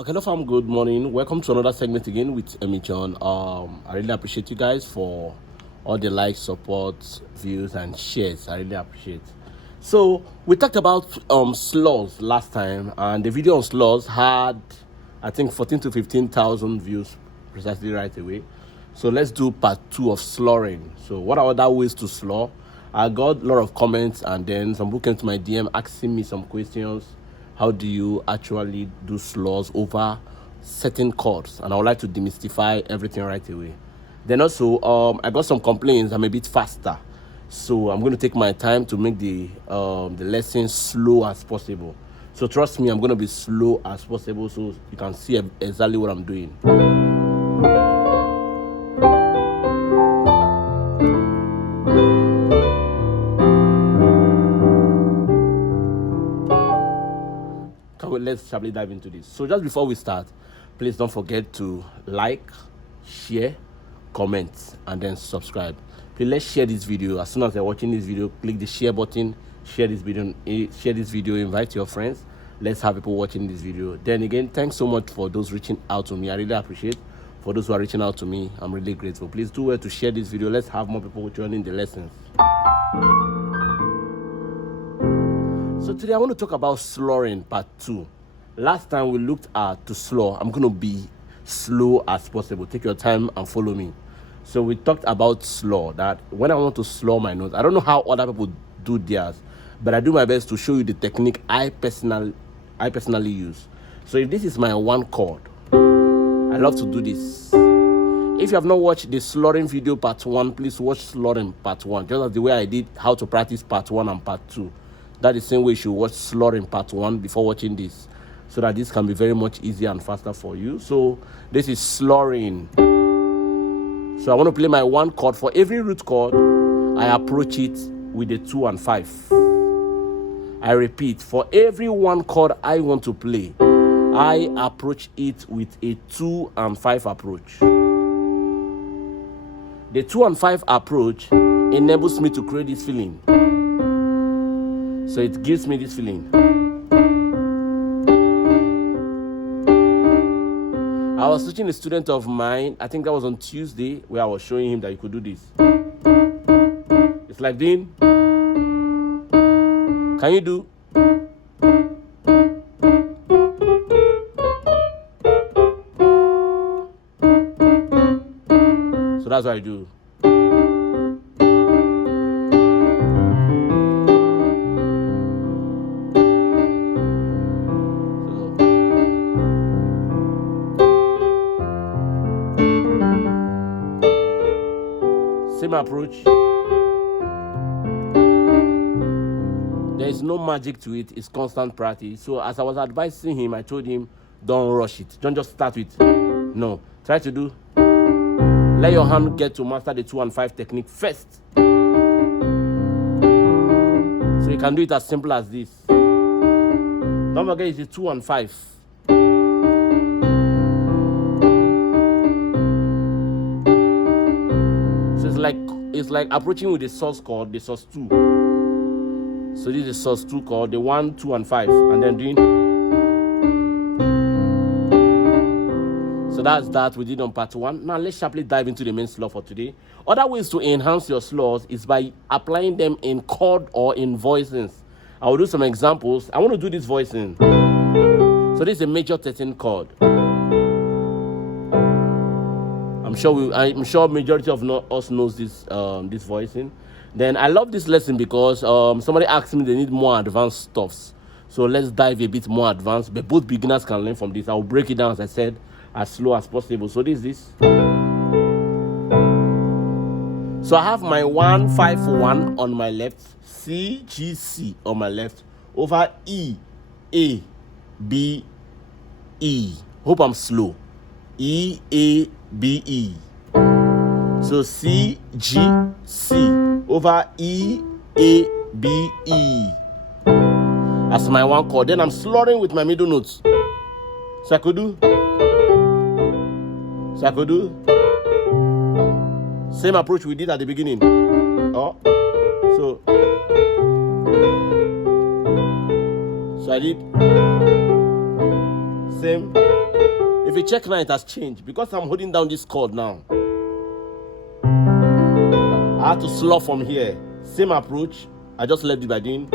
Okay, hello fam, good morning. Welcome to another segment again with Emmy John. I really appreciate you guys for all the likes, support, views, and shares. I really appreciate. So we talked about slurs last time, and the video on slurs had I think 14 to 15,000 views precisely right away. So let's do part 2 of slurring. So what are other ways to slur? I got a lot of comments, and then some people came to my DM asking me some questions. How do you actually do slurs over certain chords? And I would like to demystify everything right away. Then also, I got some complaints. I'm a bit faster, so I'm going to take my time to make the lesson slow as possible. So trust me, I'm going to be slow as possible so you can see exactly what I'm doing. Let's sharply dive into this. So just before we start, please don't forget to like, share, comment, and then subscribe. Please let's share this video. As soon as you're watching this video, click the share button, share this video, invite your friends. Let's have people watching this video. Then again, thanks so much for those reaching out to me. I really appreciate. For those who are reaching out to me, I'm really grateful. Please do well to share this video. Let's have more people joining the lessons. So today I want to talk about slurring part 2. Last time we looked at to slur. I'm going to be slow as possible. Take your time and follow me. So we talked about slur, that when I want to slur my notes, I don't know how other people do theirs, but I do my best to show you the technique I personally use. So if this is my one chord, I love to do this. If you have not watched the slurring video part 1, please watch slurring part 1, just as the way I did how to practice part 1 and part 2. That is the same way you should watch slurring part 1 before watching this, so that this can be very much easier and faster for you. So this is slurring. So I want to play my one chord. For every root chord, I approach it with a 2 and 5. I repeat, for every one chord I want to play, I approach it with a 2 and 5 approach. The 2 and 5 approach enables me to create this feeling. So it gives me this feeling. I was teaching a student of mine, I think that was on Tuesday, where I was showing him that you could do this. It's like doing. Can you do? So that's what I do. Same approach. There is no magic to it. It's constant practice. So as I was advising him, I told him, don't rush it. Don't just start with. No. Try to do. Let your hand get to master the 2 and 5 technique first. So you can do it as simple as this. Don't forget it's a 2 and 5. It's like approaching with the source chord, the source 2. So this is the source 2 chord, the 1, 2, and 5, and then doing. So that's that we did on part 1. Now let's sharply dive into the main slur for today. Other ways to enhance your slurs is by applying them in chord or in voicings. I will do some examples. I want to do this voicing. So this is a major 13 chord. I'm sure majority of us knows this this voicing. Then I love this lesson because somebody asked me they need more advanced stuffs. So let's dive a bit more advanced. But both beginners can learn from this. I'll break it down, as I said, as slow as possible. So this is this. So I have my 1-5-1 on my left, C, G, C on my left, over E, A, B, E. Hope I'm slow. E, A, B, E. So C, G, C over E, A, B, E. That's my one chord. Then I'm slurring with my middle notes. So I could do. Same approach we did at the beginning. Oh. So I did. Same. If you check now, it has changed because I'm holding down this chord now. I have to slow from here. Same approach. I just left it by doing.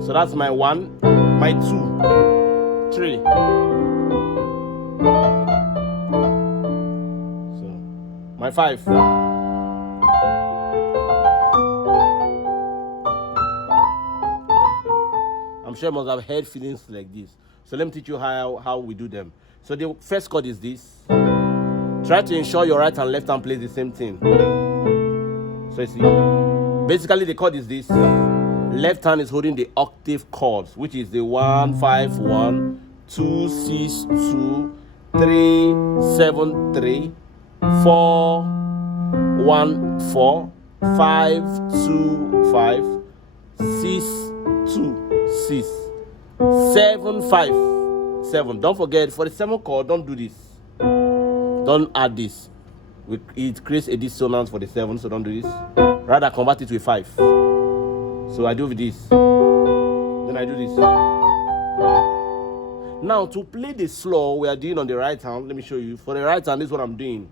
So that's my 1, my 2, 3. So my 5. I'm sure you must have heard feelings like this. So let me teach you how we do them. So the first chord is this. Try to ensure your right and left hand plays the same thing. So you see, basically the chord is this. Left hand is holding the octave chords, which is the 1, 5, 1, 2, 6, 2, 3, 7, 3, 4, 1, 4, 5, 2, 5, 6, 2, 6, 7, 5, 7. Don't forget, for the 7th chord, don't do this. Don't add this. It creates a dissonance for the 7, so don't do this. Rather, convert it to a 5. So I do with this. Then I do this. Now, to play the slow we are doing on the right hand, let me show you. For the right hand, this is what I'm doing.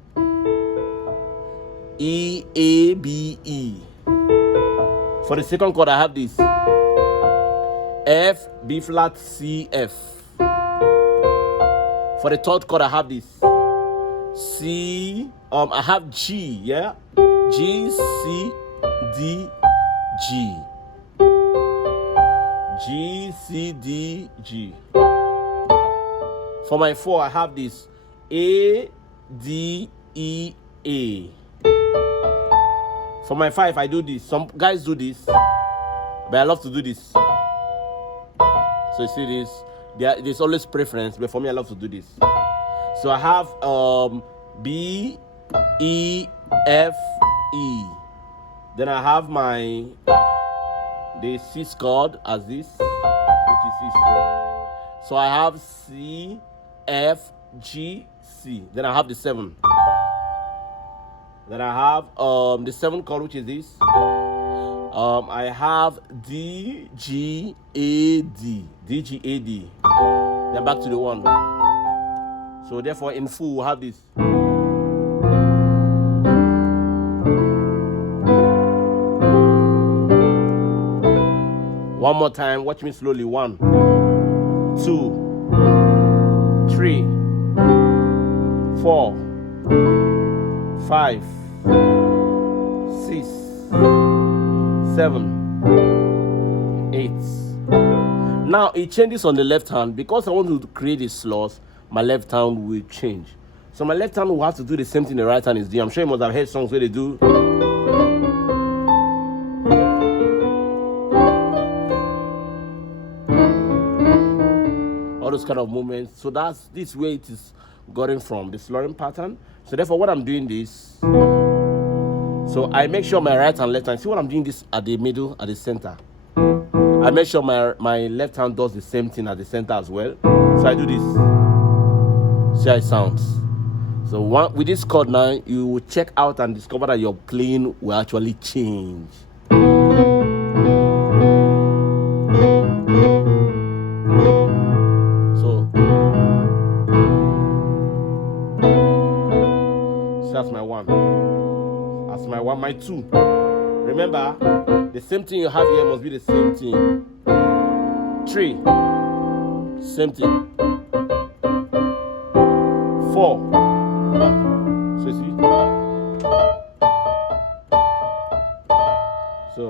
E, A, B, E. For the 2nd chord, I have this. F, B flat, C, F. For the 3rd chord, I have this. C, I have G, yeah? G, C, D, G. G, C, D, G. For my 4, I have this. A, D, E, A. For my 5, I do this. Some guys do this, but I love to do this. So you see this? There's always preference, but for me, I love to do this. So I have B, E, F, E. Then I have the 6th chord as this, which is this. So I have C, F, G, C. Then I have the 7. Then I have the 7th chord, which is this. I have D, G, A, D. D, G, A, D. Then back to the 1. So therefore, in full, we'll have this. One more time, watch me slowly. 1, 2, 3, 4, 5, 6, 7, 8. Now it changes on the left hand. Because I want to create a slurs, my left hand will change. So my left hand will have to do the same thing the right hand is doing. I'm sure you must have heard songs where they do. All those kind of movements. So that's this way it is gotten from, the slurring pattern. So therefore, what I'm doing this. So I make sure my right and left hand. See what I'm doing this at the middle, at the center. I make sure my left hand does the same thing at the center as well. So I do this. See how it sounds. So with this chord now, you will check out and discover that your playing will actually change. So that's my 1. That's my 1, my 2. Remember, the same thing you have here must be the same thing. 3, same thing. 4. So you see. So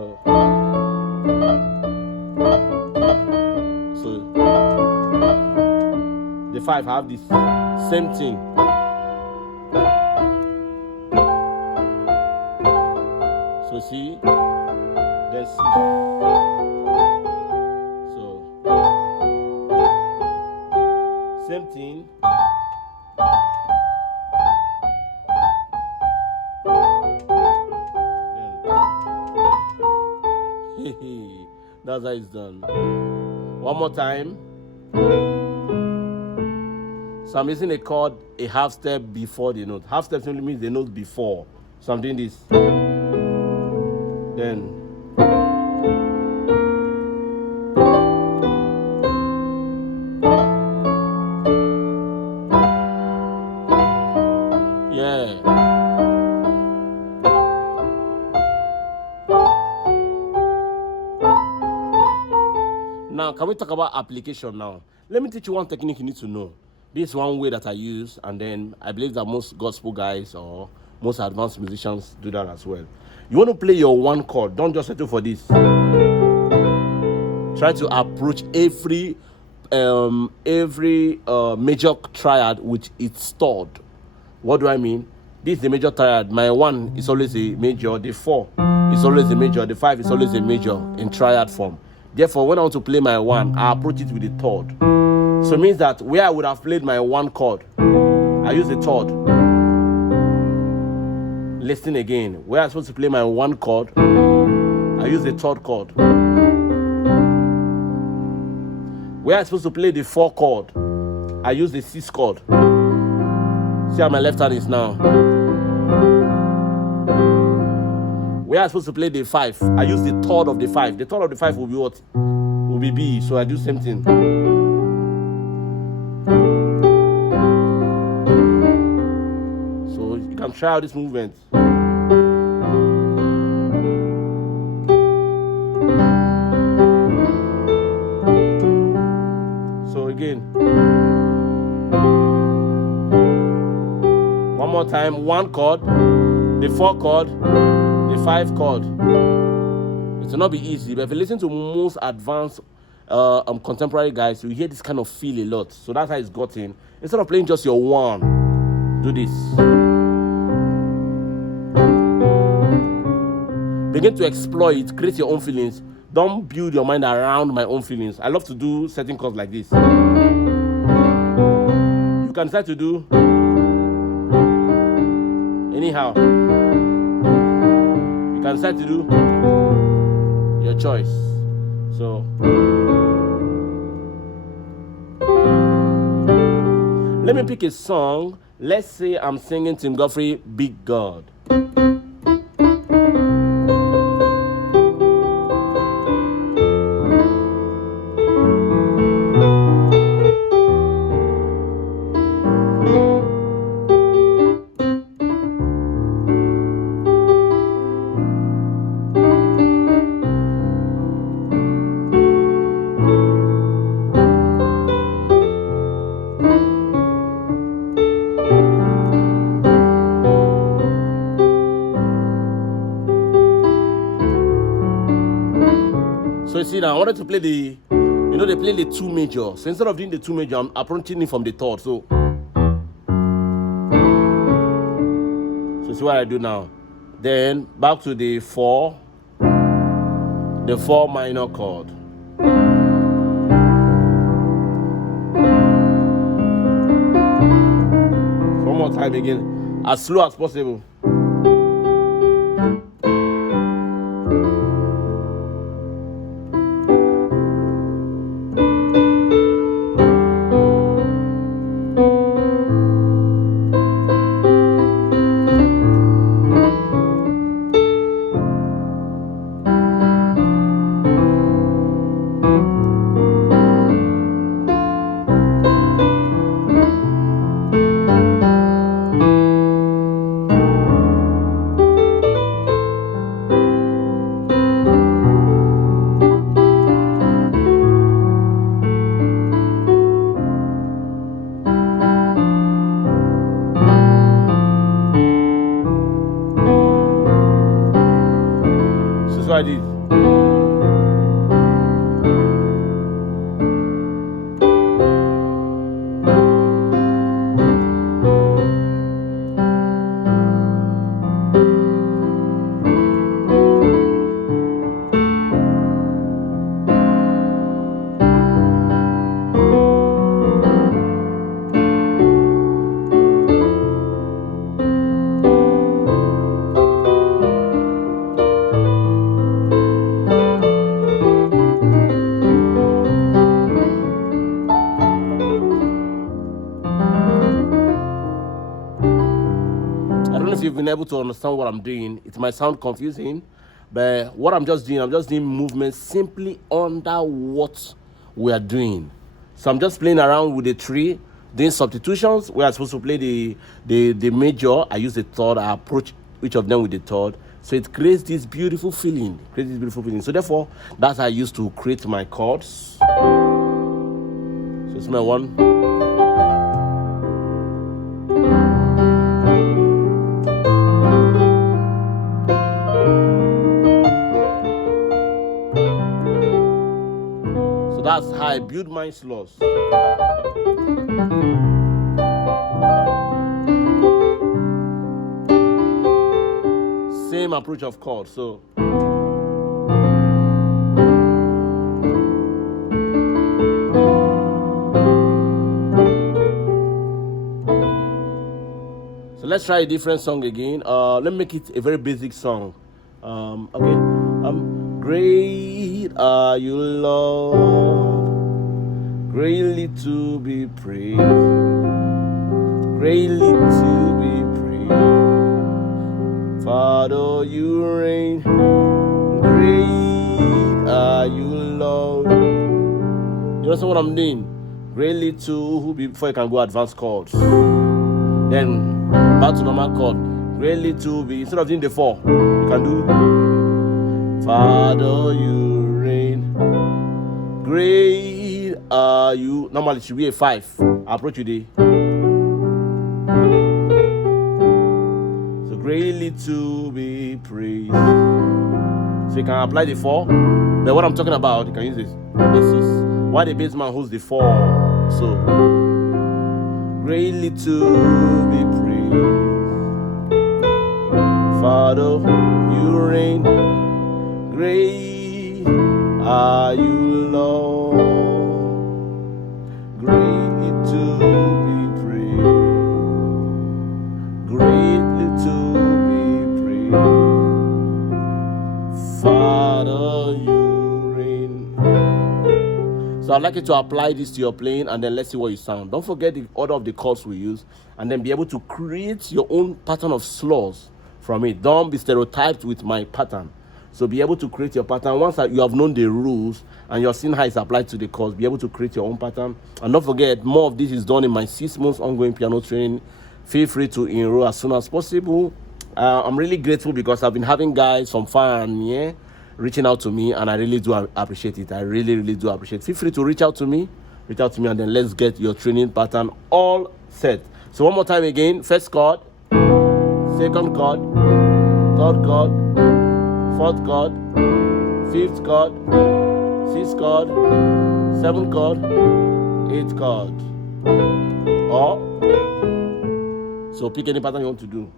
the 5 have this same thing. So see, there's 6. So same thing. That's how it's done. One more time. So I'm using a chord a half step before the note. Half step simply means the note before. So I'm doing this. Then Now, can we talk about application now? Let me teach you one technique you need to know. This is one way that I use, and then I believe that most gospel guys or most advanced musicians do that as well. You want to play your one chord. Don't just settle for this. Try to approach every major triad with its third. What do I mean? This is the major triad. My 1 is always a major. The 4 is always a major. The 5 is always a major in triad form. Therefore, when I want to play my 1, I approach it with the third. So it means that where I would have played my 1 chord, I use the third. Listen again. Where I'm supposed to play my 1 chord, I use the third chord. Where I'm supposed to play the 4 chord, I use the 6 chord. See how my left hand is now. Where I'm supposed to play the 5, I use the third of the 5. The third of the 5 will be what? Will be B. So I do the same thing. So you can try out this movement. So again. One more time. 1 chord, the 4 chord, the 5 chord. It will not be easy, but if you listen to most advanced contemporary guys, you hear this kind of feel a lot. So that's how it's gotten. Instead of playing just your 1, do this. Begin to explore it, create your own feelings. Don't build your mind around my own feelings. I love to do certain chords like this. You can decide to do anyhow. You can decide to do your choice. So let me pick a song. Let's say I'm singing Tim Godfrey, Big God. So you see now, I wanted to play they play the 2 major. So instead of doing the 2 major, I'm approaching it from the third. So see what I do now. Then back to the 4 minor chord. One more time again, as slow as possible. Like this. If you've been able to understand what I'm doing, it might sound confusing, but what I'm just doing movements simply under what we are doing. So I'm just playing around with the 3, doing substitutions where I'm supposed to play the major. I use the third. I approach each of them with the third. So it creates this beautiful feeling. So therefore, that's how I used to create my chords. So it's my one. So that's how I build my slurs. Same approach of chords. So let's try a different song again. Let me make it a very basic song. Okay. Great are you, Lord, greatly to be praised, greatly to be praised. Father, you reign. Great are you, Lord. You understand what I'm doing? Greatly to be, before you can go advanced chords. Then back to normal chord. Greatly to be, instead of doing the 4, you can do Father, you reign. Great are you. Normally it should be a 5. I approach you there. So greatly to be praised. So you can apply the 4. Then what I'm talking about, you can use this. This is why the bass man holds the 4. So greatly to be praised. Father, you reign. Great are you, Lord. Greatly to be praised. Greatly to be praised. Father, you reign. So I'd like you to apply this to your playing, and then let's see what you sound. Don't forget the order of the chords we use, and then be able to create your own pattern of slurs from it. Don't be stereotyped with my pattern. So be able to create your pattern. Once you have known the rules and you're seeing how it's applied to the chords, be able to create your own pattern. And don't forget, more of this is done in my 6 months ongoing piano training. Feel free to enroll as soon as possible. I'm really grateful because I've been having guys from far and near reaching out to me, and I really do appreciate it. I really, really do appreciate it. Feel free to reach out to me, and then let's get your training pattern all set. So one more time again: first chord, second chord, third chord, fourth chord, fifth chord, sixth chord, seventh chord, eighth chord. Or so pick any pattern you want to do.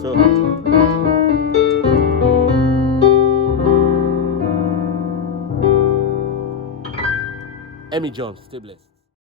So Emmy John, stay blessed.